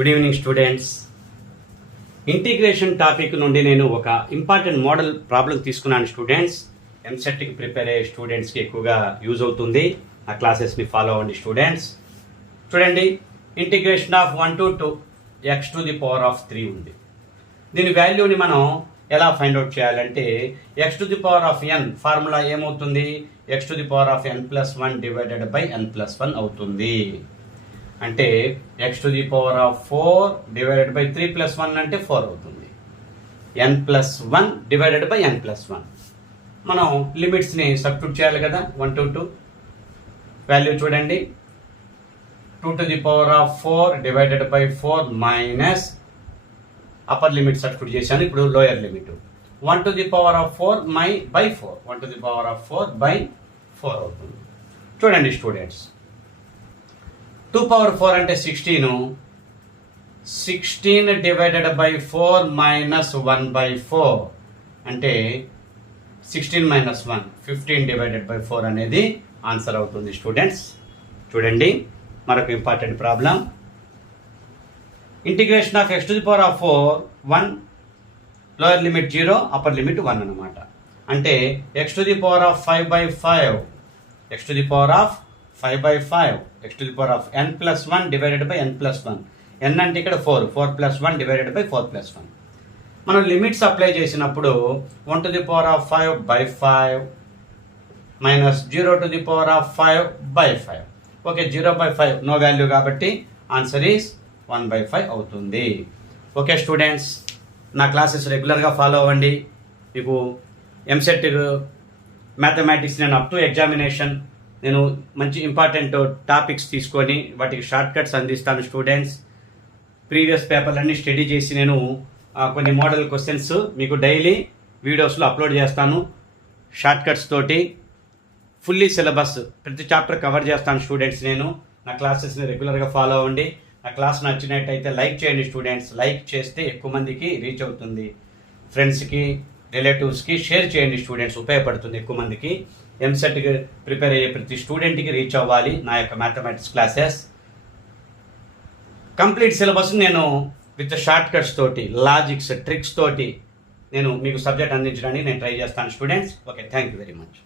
Good evening students. Integration topic నుండి నేను ఒక ఇంపార్టెంట్ మోడల్ ప్రాబ్లం తీసుకున్నాను స్టూడెంట్స్. ఎంసెట్కి ప్రిపేర్ అయ్యే స్టూడెంట్స్కి ఎక్కువగా యూజ్ అవుతుంది. ఆ క్లాసెస్ని ఫాలో అవ్వండి స్టూడెంట్స్. చూడండి, ఇంటిగ్రేషన్ ఆఫ్ 1 to 2 x⁻³ ఉంది. దీని వాల్యూని మనం ఎలా ఫైండ్ అవుట్ చేయాలంటే x⁻n ఫార్ములా ఏమవుతుంది, x⁻n+1 డివైడెడ్ బై n+1 అవుతుంది. అంటే x⁴ డివైడెడ్ బై 3+1 అంటే 4 అవుతుంది. n+1 డివైడెడ్ బై n+1 మనం లిమిట్స్ని సబ్స్టిట్యూట్ చేయాలి కదా. 1 to 2 వాల్యూ చూడండి, 2⁴ divided by 4 minus upper limit substitute చేశాను, ఇప్పుడు లోయర్ లిమిట్ 1⁴ బై 4 1⁴/4 అవుతుంది. చూడండి స్టూడెంట్స్, 2⁴ అంటే 16 డివైడెడ్ బై 4 మైనస్ 1/4 అంటే 16 మైనస్ 1 15 డివైడెడ్ బై 4 అనేది ఆన్సర్ అవుతుంది స్టూడెంట్స్. చూడండి, మరొక important problem. Integration of x⁴ 1 lower limit 0 upper limit 1 అనమాట. అంటే x⁵5/5 n+1 divided by n+1 n అంటే ఇక్కడ 4+1 డివైడెడ్ బై 4+1. మనం లిమిట్స్ అప్లై చేసినప్పుడు 1⁵5/5 మైనస్ 0⁵5/5. ఓకే, 0/5 నో వాల్యూ కాబట్టి ఆన్సర్ ఈస్ 1/5 అవుతుంది. ఓకే స్టూడెంట్స్, నా క్లాసెస్ రెగ్యులర్గా ఫాలో అవ్వండి. మీకు ఎంసెట్ మ్యాథమెటిక్స్ నేను అప్ టు ఎగ్జామినేషన్ నేను మంచి ఇంపార్టెంట్ టాపిక్స్ తీసుకొని వాటికి షార్ట్ కట్స్ అందిస్తాను స్టూడెంట్స్. ప్రీవియస్ పేపర్లన్నీ స్టడీ చేసి నేను కొన్ని మోడల్ క్వశ్చన్స్ మీకు డైలీ వీడియోస్లో అప్లోడ్ చేస్తాను. షార్ట్ కట్స్ తోటి ఫుల్లీ సిలబస్ ప్రతి చాప్టర్ కవర్ చేస్తాను స్టూడెంట్స్. నేను నా క్లాసెస్ని రెగ్యులర్గా ఫాలో అవ్వండి. నా క్లాస్ నచ్చినట్టయితే లైక్ చేయండి స్టూడెంట్స్. లైక్ చేస్తే ఎక్కువ మందికి రీచ్ అవుతుంది. ఫ్రెండ్స్కి, రిలేటివ్స్కి షేర్ చేయండి స్టూడెంట్స్, ఉపయోగపడుతుంది ఎక్కువ మందికి. ఎంసెట్కి ప్రిపేర్ అయ్యే ప్రతి స్టూడెంట్కి రీచ్ అవ్వాలి నా యొక్క మ్యాథమెటిక్స్ క్లాసెస్. కంప్లీట్ సిలబస్ నేను విత్ షార్ట్ కట్స్ తోటి, లాజిక్స్, ట్రిక్స్ తోటి నేను మీకు సబ్జెక్ట్ అందించడానికి నేను ట్రై చేస్తాను students. Okay, thank you very much.